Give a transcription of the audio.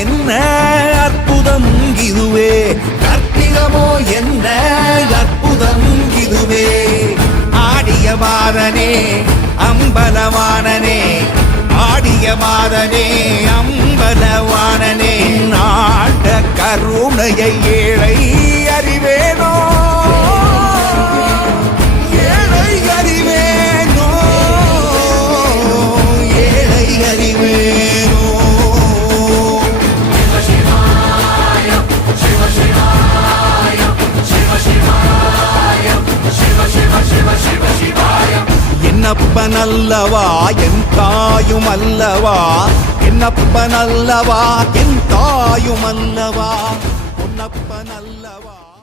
என்ன அற்புதம் இதுவே, கற்பிதமோ என்ன அற்புதம் இதுவே. ஆடிய மாதனே அம்பலவானனே, ஆடிய மாதனே அம்பலவானனே, நாட்ட கருணையை ஏழை அறிவேனோ, ஏழை அறிவேனோ, ஏழை அறிவேனோ. என்னப்பன் அல்லவா என் தாயும் அல்லவா, என்னப்பன் அல்லவா என் தாயும் அல்லவா.